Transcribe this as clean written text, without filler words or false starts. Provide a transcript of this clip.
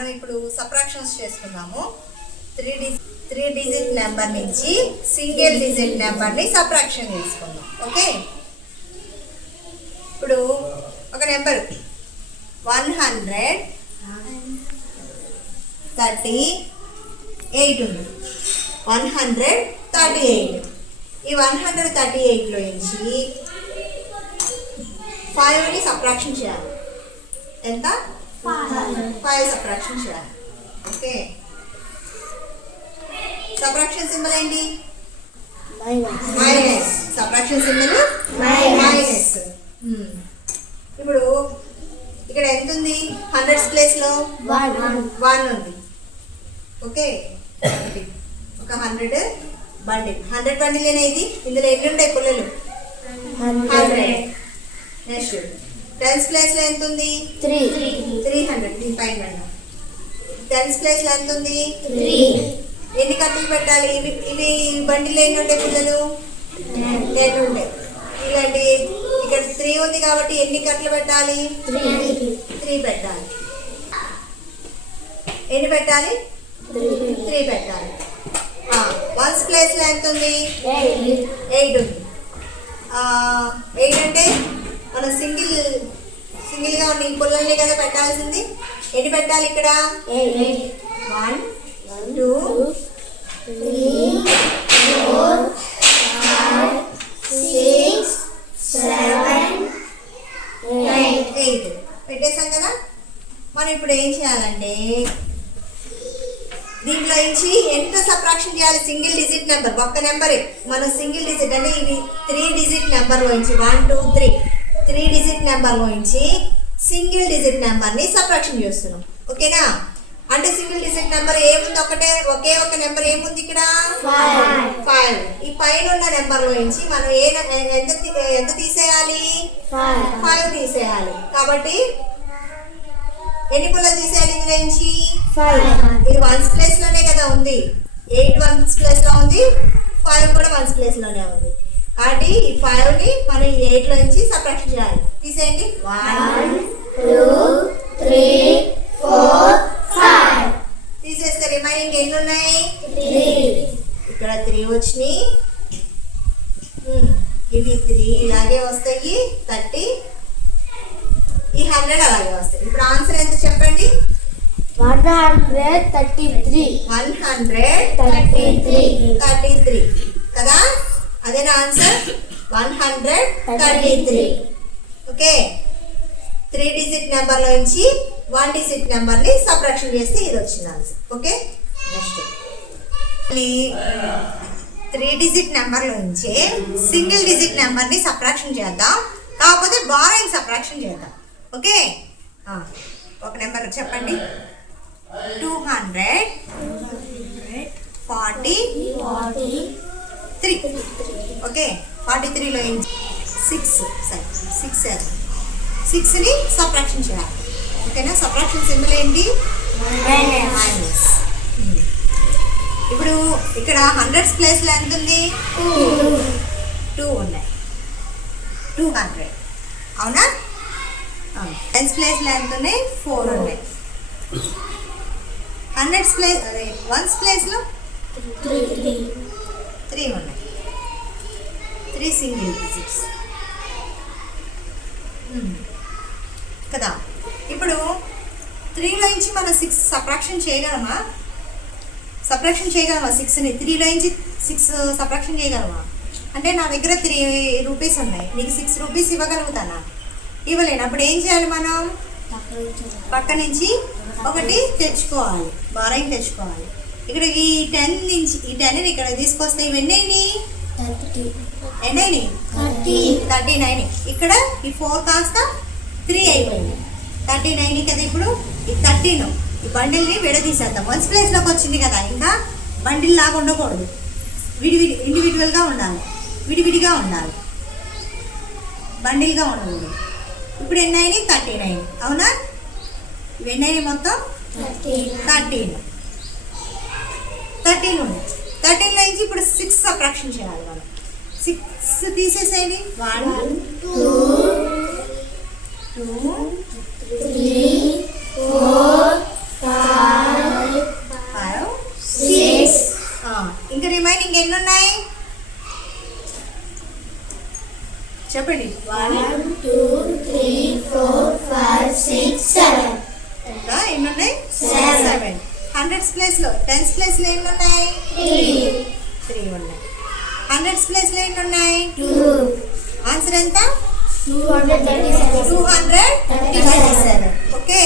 మనం ఇప్పుడు సబ్ట్రాక్షన్స్ చేసుకుందాము. త్రీ డిజిట్ నెంబర్ నుంచి సింగిల్ డిజిట్ నెంబర్ని సబ్ట్రాక్షన్ చేసుకుందాం. ఓకే, ఇప్పుడు ఒక నెంబర్ 138 ఉంది. 138 ఈ 138లో నుంచి 5ని సబ్ట్రాక్షన్ చేయాలి. ఎంత? 5 సబ్ట్రాక్షన్ చేయాలి. ఓకే, సబ్ట్రాక్షన్ సింబల్ ఏంటి? మైనస్. Subtraction symbol minus. ఇప్పుడు ఇక్కడ ఎంత ఉంది? 100s ప్లేస్లో 1 ఉంది. ఓకే, ఒక 100 బండిల్ అనేది ఇందులో ఎన్ని ఉంటాయి పుల్లలు? 100. నెక్స్ట్ 10s ప్లేస్లో ఎంత ఉంది? 300. దీని పైన 10s ప్లేస్లో ఎంత ఉంది? 3. ఎన్ని కట్టలు పెట్టాలి? ఇవి బండిలో ఎన్ని ఉంటాయి పిల్లలు? 10 ఉంటాయి. ఇలాంటి ఇక్కడ 3 ఉంది కాబట్టి ఎన్ని కట్టలు పెట్టాలి? 3 పెట్టాలి. ఎన్ని పెట్టాలి? 3 పెట్టాలి. 1s ప్లేస్లో ఎంత ఉంది? 8 ఉంది. 8 అంటే మనం సింగిల్గా ఉన్న ఈ పుల్లల్ని కదా పెట్టాల్సింది. ఎన్ని పెట్టాలి ఇక్కడ? 1 2 3 4 5 6 7 8 పెట్టేసాం కదా. మనం ఇప్పుడు ఏం చేయాలంటే దీంట్లో నుంచి ఎంత సబ్ట్రాక్షన్ చేయాలి? సింగిల్ డిజిట్ నెంబర్, ఒక్క నెంబరే. మనం సింగిల్ డిజిట్ అంటే ఇది 3 డిజిట్ నెంబర్లో నుంచి 1 2 3 డిజిట్ నెంబర్లో నుంచి సింగిల్ డిజిట్ నెంబర్ని సబ్ట్రాక్షన్ చేస్తున్నాం. ఓకేనా? అంటే సింగిల్ డిజిట్ నెంబర్ ఏముంది? ఒకే ఒక నెంబర్ ఏముంది ఇక్కడ? 5. ఈ పైన ఉన్న నెంబర్లో నుంచి మనం ఎంత తీసేయాలి? 5 తీసేయాలి. కాబట్టి ఎన్ని పుల్లలు తీసేయాలి ఇందులో నుంచి? 5. ఇది 1s ప్లేస్లోనే కదా ఉంది. 8 1s ప్లేస్లో ఉంది, 5 కూడా 1s ప్లేస్లోనే ఉంది. కాబట్టి ఈ 5ని మనం 8లో నుంచి సబ్ట్రాక్షన్ చేయాలి. తీసేయండి. 1 2 3 4 5 తీసేస్తే రిమైనింగ్ ఎన్ని ఉన్నాయి? 3. ఇక్కడ 3 వచ్చినాయి. ఇవి 3 ఇలాగే వస్తాయి. 30 ఈ 100 అలాగే వస్తాయి. ఇప్పుడు ఆన్సర్ ఎంత చెప్పండి? 133 133 కదా. అదేనా ఆన్సర్? 133. ఓకే, 3 డిజిట్ నెంబర్లో నుంచి 1 డిజిట్ నెంబర్ని సబ్ట్రాక్షన్ చేస్తే ఇది వచ్చింది ఆన్సర్. ఓకే, నెక్స్ట్ 3 డిజిట్ నెంబర్లో నుంచి సింగిల్ డిజిట్ నెంబర్ని సబ్ట్రాక్షన్ చేద్దాం. కాకపోతే బారోయింగ్ సబ్ట్రాక్షన్ చేద్దాం. ఓకే, ఒక నెంబర్ చెప్పండి. 243. ఓకే, 43లో 6ని సబ్ట్రాక్షన్ చేయాలి. ఓకేనా? సబ్ట్రాక్షన్ సింబల్ ఏంటి? మైనస్. ఇప్పుడు ఇక్కడ 100s ప్లేస్లో ఎంత ఉంది? 2 ఉన్నాయి. 200 అవునా? 10s ప్లేస్లో ఎంత ఉన్నాయి? 4 ఉన్నాయి. 100s ప్లేస్ 1s ప్లేస్లో 3 ఉన్నాయి. 3 సింగిల్ డిజిట్స్ కదా. ఇప్పుడు 3లో నుంచి మనం 6 సబ్ట్రాక్షన్ చేయగలమా? 6ని 3లో నుంచి 6 సబ్ట్రాక్షన్ చేయగలమా? అంటే నా దగ్గర 3 రూపీస్ ఉన్నాయి, నీకు 6 రూపీస్ ఇవ్వగలుగుతానా? ఇవ్వలేను. అప్పుడు ఏం చేయాలి? మనం పక్క నుంచి ఒకటి తెచ్చుకోవాలి, బారోయింగ్ తెచ్చుకోవాలి. ఇక్కడ ఈ 10ని ఇక్కడ తీసుకొస్తే ఇవన్నీ ఎన్నైనాయి? 39. ఇక్కడ ఈ 4 కాస్త 3 అయిపోయింది. 39 కదా. ఇప్పుడు ఈ 13 ఈ బండిల్ని విడదీసేద్దాం. 1s ప్లేస్లోకి వచ్చింది కదా. ఇంకా బండిల్ లాగా ఉండకూడదు, ఇండివిజువల్గా ఉండాలి, విడివిడిగా ఉండాలి, బండిల్గా ఉండకూడదు. ఇప్పుడు ఎన్నైనాయి? 39 అవునా? ఇవి ఎన్నైనాయి మొత్తం? 13 ఉన్నాయి. 13లో నుంచి ఇప్పుడు 6 సబ్ట్రాక్షన్ చేయాలి మనం. 6 తీసేసేది. 1 2 3 4 5 రిమైనింగ్ ఎన్ని ఉన్నాయి చెప్పండి. 1 2 3 4 5 6 7. ఇంకా ఎన్ని ఉన్నాయి? 7. హండ్రెడ్స్ ప్లేస్లో టెన్స్ ప్లేస్లో ఎన్ని ఉన్నాయి? 3 ఉన్నాయి. హండ్రెడ్స్ ప్లేస్లో ఎన్ని ఉన్నాయి? 2. ఆన్సర్ ఎంత? 237. 237. ఓకే.